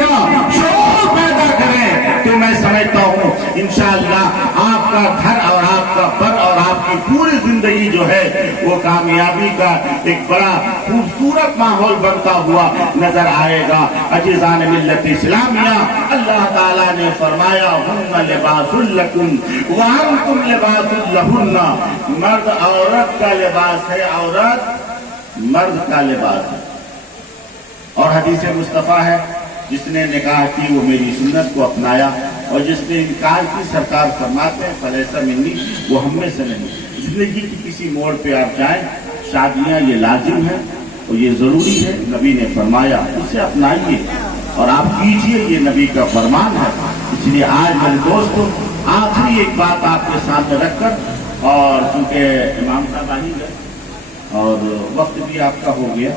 کا شعور پیدا کریں تو میں سمجھتا ہوں انشاءاللہ آپ کا گھر اور آپ کا بر اور آپ کی پوری زندگی جو ہے وہ کامیابی کا ایک بڑا خوبصورت ماحول بنتا ہوا نظر آئے گا۔ عزیزان ملت اسلامیہ، اللہ تعالیٰ نے فرمایا ہن لباس لکم وانتم لباس لہن، مرد عورت کا لباس ہے، عورت مرد کا لباس ہے۔ اور حدیث مصطفیٰ ہے جس نے نکاح کی وہ میری سنت کو اپنایا، اور جس نے انکار کی سرکار فرماتے ہیں فلیسا منی، وہ ہم میں سے نہیں۔ زندگی کی کسی موڑ پہ آپ جائیں، شادیاں یہ لازم ہے اور یہ ضروری ہے، نبی نے فرمایا اسے اپنائیے اور آپ کیجئے، یہ نبی کا فرمان ہے۔ اس لیے آج میرے دوستو آخری ایک بات آپ کے سامنے رکھ کر، اور چونکہ امام صاحب آ ہی گئے اور وقت بھی آپ کا ہو گیا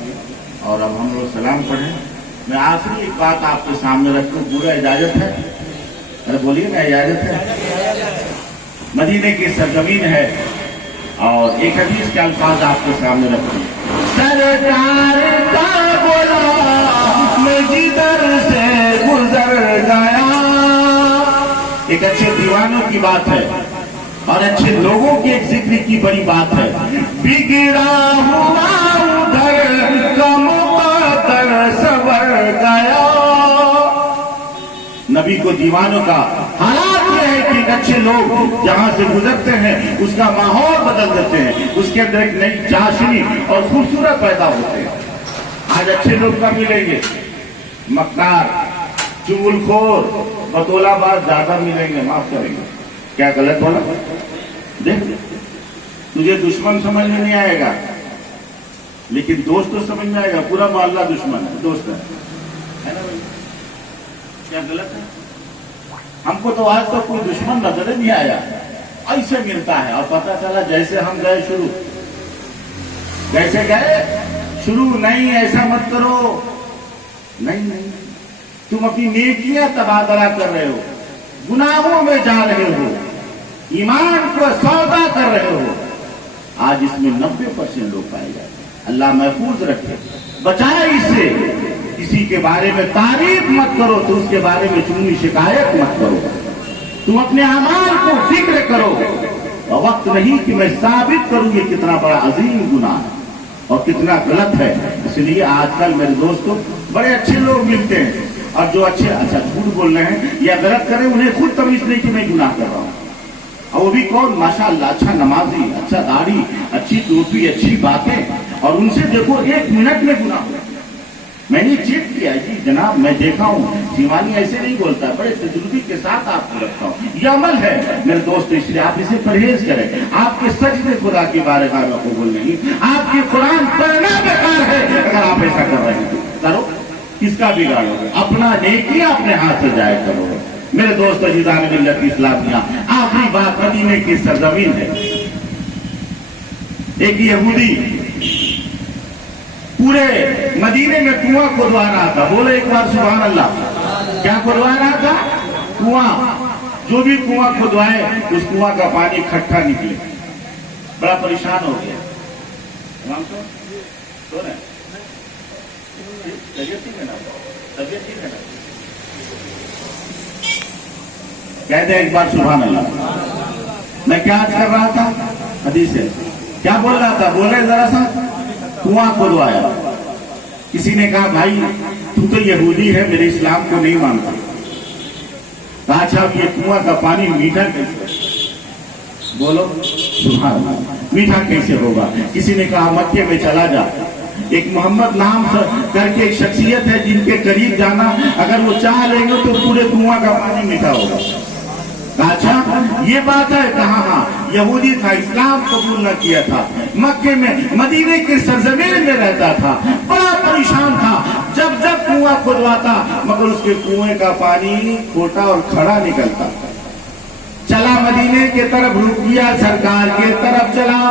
اور اب ہم لوگ سلام پڑھیں، میں آخری ایک بات آپ کے سامنے رکھوں، پورا اجازت ہے؟ ارے بولیے نا، اجازت ہے؟ مدینے کی سرزمین ہے اور ایک حدیث کے الفاظ آپ کے سامنے رکھوں، سرکار کا غلام جدھر سے گزر گیا۔ ایک اچھے دیوانوں کی بات ہے اور اچھے لوگوں کے ایک ذکر کی بڑی بات ہے، بگڑا ہوا ادھر کا مقدر سنور گیا۔ نبی کو دیوانوں کا حالات یہ ہے کہ اچھے لوگ جہاں سے گزرتے ہیں اس کا ماحول بدل دیتے ہیں، اس کے اندر ایک نئی چاشنی اور خوبصورت پیدا ہوتے ہیں۔ آج اچھے لوگ کا ملیں گے، مکار، چغل خور، بطولہ باز زیادہ ملیں گے، معاف کریں گے۔ کیا غلط بولا؟ دیکھ تجھے دشمن سمجھ میں نہیں آئے گا لیکن دوست تو سمجھ میں آئے گا، پورا محلہ دشمن ہے، دوست ہے نا بھائی؟ کیا غلط ہے؟ ہم کو تو آج تک کوئی دشمن نظر نہیں آیا، ایسے ملتا ہے اور پتہ چلا جیسے ہم گئے شروع، جیسے گئے شروع، نہیں ایسا مت کرو، نہیں تم اپنی نیکیاں تبادلہ کر رہے ہو، گناہوں میں جا رہے ہو، ایمان کو سودا کر رہے ہو۔ آج اس میں 90% لوگ پائے جاتے ہیں۔ اللہ محفوظ رکھے، بچائے اس سے۔ کسی کے بارے میں تعریف مت کرو تو اس کے بارے میں چنی شکایت مت کرو، تم اپنے اعمال کو فکر کرو، اور وقت نہیں کہ میں ثابت کروں یہ کتنا بڑا عظیم گناہ ہے اور کتنا غلط ہے۔ اس لیے آج کل میرے دوستوں بڑے اچھے لوگ ملتے ہیں اور جو اچھے جھوٹ بول رہے ہیں یا غلط کر رہے ہیں انہیں خود تمیز نہیں کہ میں گناہ کر رہا ہوں، اور وہ بھی کون؟ ماشاءاللہ اچھا نمازی، اچھا داڑھی، اچھی ٹوپی، اچھی باتیں، اور ان سے دیکھو 1 منٹ میں گناہ ہو۔ میں نے چیک کیا جی جناب، میں دیکھا ہوں شیوانی ایسے نہیں بولتا، بڑے تجربے کے ساتھ آپ کو رکھتا ہوں، یہ عمل ہے میرے دوست، اس لیے آپ اسے پرہیز کریں۔ آپ کے سجدے خدا کی بارگاہ میں قبول نہیں، آپ کی قرآن پڑھنا بیکار ہے اگر آپ ایسا کر رہے ہیں تو کرو، کس کا بگاڑو گے؟ اپنا نیکیاں اپنے ہاتھ سے ضائع کرو گے۔ میرے دوست عزیزان ملت اسلامیہ، آخری بات مدینے کی سرزمین ہے۔ ایک یہودی پورے مدینے میں کنواں کھودوا رہا تھا، بولے ایک بار سبحان اللہ۔ کیا کھودوا رہا تھا؟ کنواں۔ جو بھی کنواں کھودوائے اس کنواں کا پانی کھٹا نکلے، بڑا پریشان ہو گیا۔ کہتے ہیں ایک بار سبحان اللہ۔ میں کیا کر رہا تھا؟ حدیث ہے، کیا بول رہا تھا؟ بولے ذرا سا، کنواں کھودوایا۔ کسی نے کہا بھائی تو یہودی ہے، میرے اسلام کو نہیں مانتا۔ کہا اچھا یہ کنواں کا پانی میٹھا کیسے؟ بولو سبحان اللہ، میٹھا کیسے ہوگا؟ کسی نے کہا مکے میں چلا جا، ایک محمد نام کر کے ایک شخصیت ہے جن کے قریب جانا، اگر وہ چاہ لیں گے تو پورے کنواں کا پانی میٹھا ہوگا۔ اچھا یہ بات ہے؟ کہاں؟ ہاں یہودی تھا، اسلام قبول نہ کیا تھا، مکے میں مدینے کی سرزمین میں رہتا تھا، بڑا پریشان تھا، جب کنواں کھودواتا مگر اس کے کنویں کا پانی کھوٹا اور کھڑا نکلتا۔ چلا مدینے کی طرف، رک گیا، سرکار کی طرف چلا۔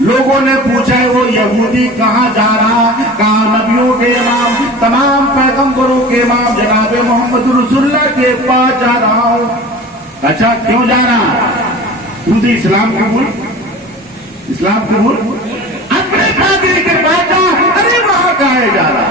لوگوں نے پوچھا وہ یہودی کہاں جا رہا؟ کہا نبیوں کے امام، تمام پیغمبروں کے امام جناب محمد رسول اللہ کے پاس جا رہا ہوں۔ اچھا کیوں جا رہا؟ خود اسلام قبول، اسلام قبول، اپنے پادری کے پاس جا۔ ارے وہاں کہاں جا رہا؟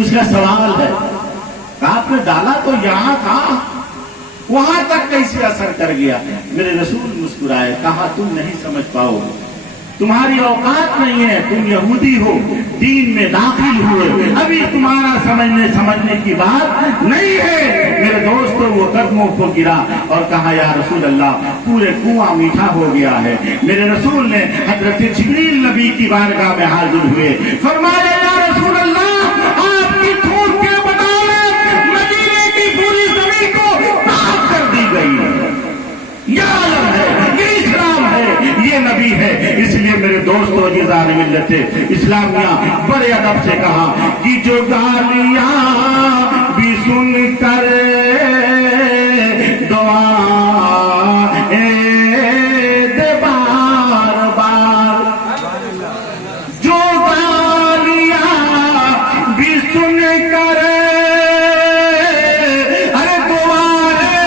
اس کا سوال ہے کہ آپ نے ڈالا تو یہاں تھا، وہاں تک کیسے اثر کر گیا؟ میرے رسول مسکرائے، کہا تم نہیں سمجھ پاؤ، تمہاری اوقات نہیں ہے، تم یہودی ہو، دین میں داخل ہوئے، ابھی تمہارا سمجھنے کی بات نہیں ہے۔ میرے دوستو وہ قدموں کو گرا اور کہا یا رسول اللہ پورے کنواں میٹھا ہو گیا ہے۔ میرے رسول نے حضرت جبریل نبی کی بارگاہ میں حاضر ہوئے، فرمایا یا رسول اللہ آپ کی تھوک کے بدولت مدینے کی پوری زمین کو صاف کر دی گئی ہے۔ یہ عالم ہے، یہ اسلام ہے، یہ نبی ہے۔ اس لیے میرے دوستو عزیزان ملت اسلامیہ بڑے ادب سے کہا کہ جو گالیاں بھی سن کر دعائیں دے بار بار، جو گالیاں بھی سن کر ارے دعائیں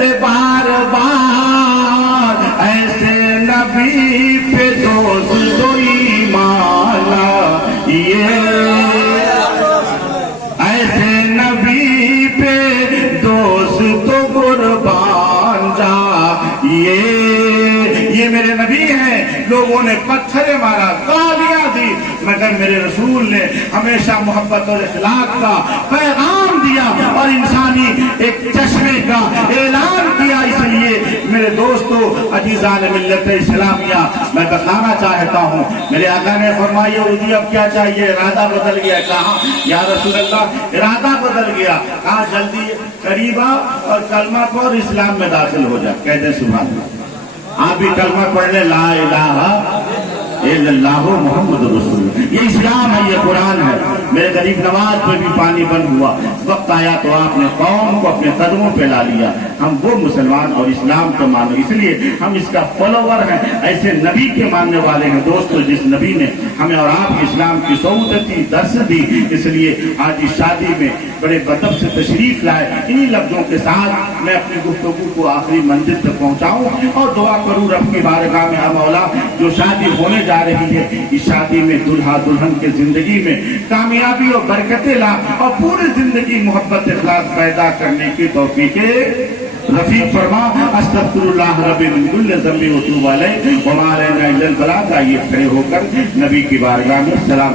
دے بار بار، ایسے نبی پہ دوست و ایمان ایسے نبی پہ دوست و قربان جا، یہ میرے نبی ہیں۔ لوگوں نے پتھریں مارا، گالیاں دی، مگر میرے رسول نے ہمیشہ محبت اور اخلاق کا پیغام دیا اور انسانی ایک چشمے کا اعلان کیا۔ اس لیے میرے دوستو عزیزان ملت اسلامیہ میں بتانا چاہتا ہوں، میرے آقا نے فرمایا یہودی اب کیا چاہیے؟ ارادہ بدل گیا۔ کہا یا رسول اللہ ارادہ بدل گیا، کہا جلدی قریب آ اور کلمہ پڑھ اور اسلام میں داخل ہو جا۔ کہتے سبحان اللہ، آپ بھی کلمہ پڑھ لیں، لا الہ الا اللہ محمد رسول اللہ۔ یہ اسلام ہے، یہ قرآن ہے۔ میرے غریب نواز پہ بھی پانی بند ہوا، وقت آیا تو آپ نے قوم کو اپنے قدموں پہ لا لیا۔ ہم وہ مسلمان اور اسلام کو مانو، اس لیے ہم اس کا فالوور ہیں، ایسے نبی کے ماننے والے ہیں۔ دوستو جس نبی نے ہمیں اور آپ اسلام کی صحبت دی، درس دی، اس لیے آج اس شادی میں بڑے بدب سے تشریف لائے۔ انہی لفظوں کے ساتھ میں اپنی گفتگو کو آخری منزل تک پہنچاؤں اور دعا کروں رب کی بارگاہ میں، اے مولا جو شادی ہونے جا رہی ہے اس شادی میں دلہا دلہن کے زندگی میں کامیابی اور برکتیں لا اور پوری زندگی محبت اخلاص پیدا کرنے کی توفیق رفیق فرما۔ استغفر اللہ ربی من کل ذنب و توب علیہ وما علینا الا البلاغ۔ آئیے کھڑے ہو کر نبی کی بارگاہ میں سلام